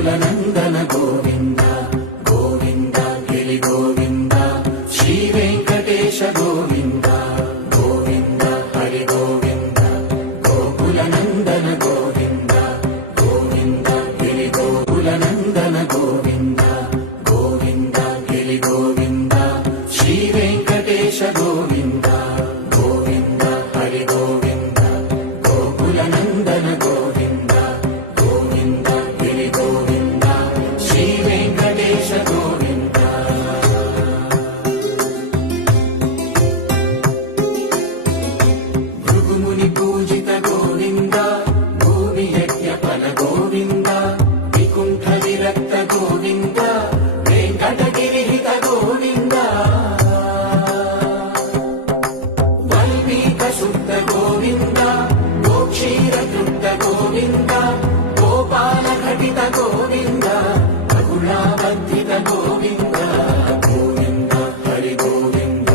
గోకుల నందన గోవింద గోవింద గిరి గోవింద శ్రీ వెంకటేశ గోవింద గోవింద హరి గోవింద గోకుల నందన గోవింద గోవింద గిరి గోకుల నందన గోవింద గోవింద గిరి గోవింద శ్రీ వెంకటేశ గోవింద గోవింద హరి గోవింద గోకుల నందన గోవింద గోవింద గిరి గోవింద శ్రీ వెంకటేశ గోవింద భృగుముని పూజిత గోవింద భూమి యజ్ఞ ఫల గోవింద వికుంఠ విరక్త గోవింద వెంకటగిరిహిత గోవింద వల్మీక శుద్ధ గోవింద గోక్షీర తృప్త గోవింద గోపాల ఘటిత గోవింద రఘుణావర్ధిత గోవింద గోవింద హరి గోవింద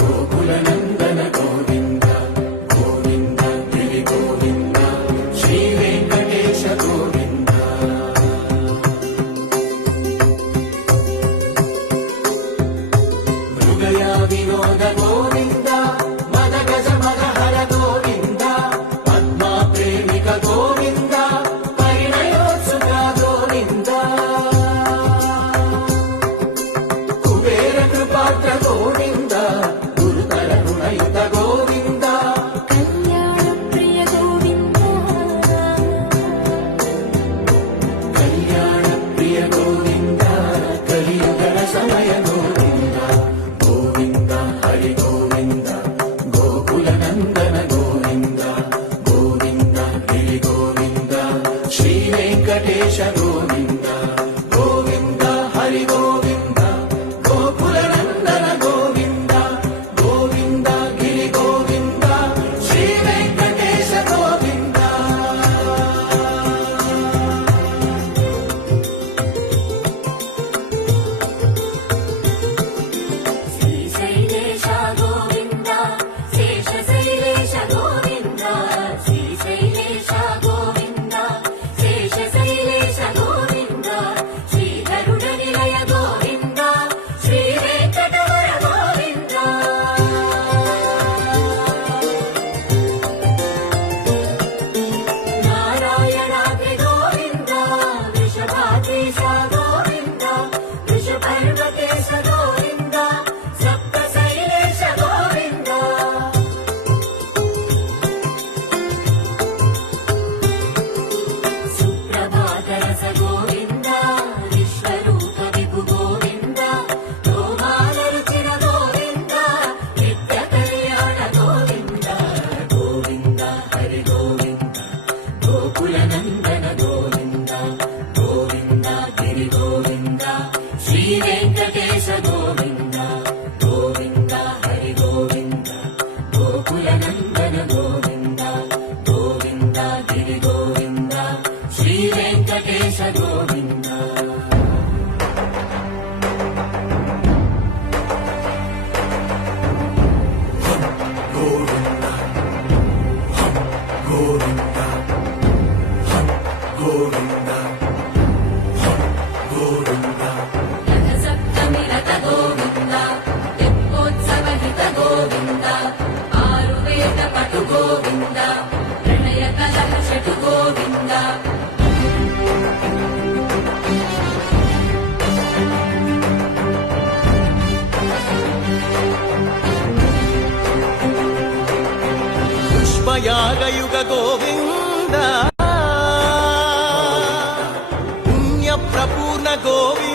గోకుల నందన గోవింద గోవింద గిరి గోవింద శ్రీ వెంకటేశ గోవింద మృగయ వినోద గోవింద మద గజ మద హర గోవింద పద్మా ప్రేమిక గోవింద పరిణయోత్సుక గోవింద కుబేర కృపాత్ర గోవింద గురుతర రుణయుత గోవింద కళ్యాణ ప్రియ గోవింద కలియుగ సమయ గోవింద గోవింద హరి గోవింద గోకుల నందన గోవింద గోవింద గిరి గోవింద శ్రీ వెంకటేశ గోవింద గోవింద హరి గోవింద గోకుల నందన గోవింద గోవింద గిరి గోవింద శ్రీ వెంకటేశ గోవింద శ్రీశైలేశ గోవింద శేషశైలేశ గోవింద శ్రీశైలేశ గోవింద శేషశైలేశ గోవింద శ్రీధరుడ నిలయ గోవింద శ్రీ వెంకటవర గోవింద నారాయణాద్రి గోవింద వృషభాద్రీశ గోవింద వృషపర్వతేశ గోవింద సప్తశైలేశ గోవింద సుప్రభాతరస గోవింద విశ్వరూప విభు గోవింద గోమాల రుచిర గోవింద నిత్య కళ్యాణ గోవింద గోవింద హరి గోవింద గోకుల నందన గోవింద గోవింద గిరి గోవింద శ్రీ వెంకటేశ గోవింద గోవింద హరి గోవింద గోకుల నందన గోవింద గోవింద గిరి గోవింద శ్రీ వెంకటేశ గోవింద గోవింద గోవింద గోవింద గోవింద రథసప్తమి రథ గోవింద తెప్పోత్సవహిత గోవింద ఆరువేద పటు గోవింద ప్రణయ కలహ షటు గోవింద పుష్పయాగయుగ గోవింద పుణ్య ప్రపూర్ణ గోవింద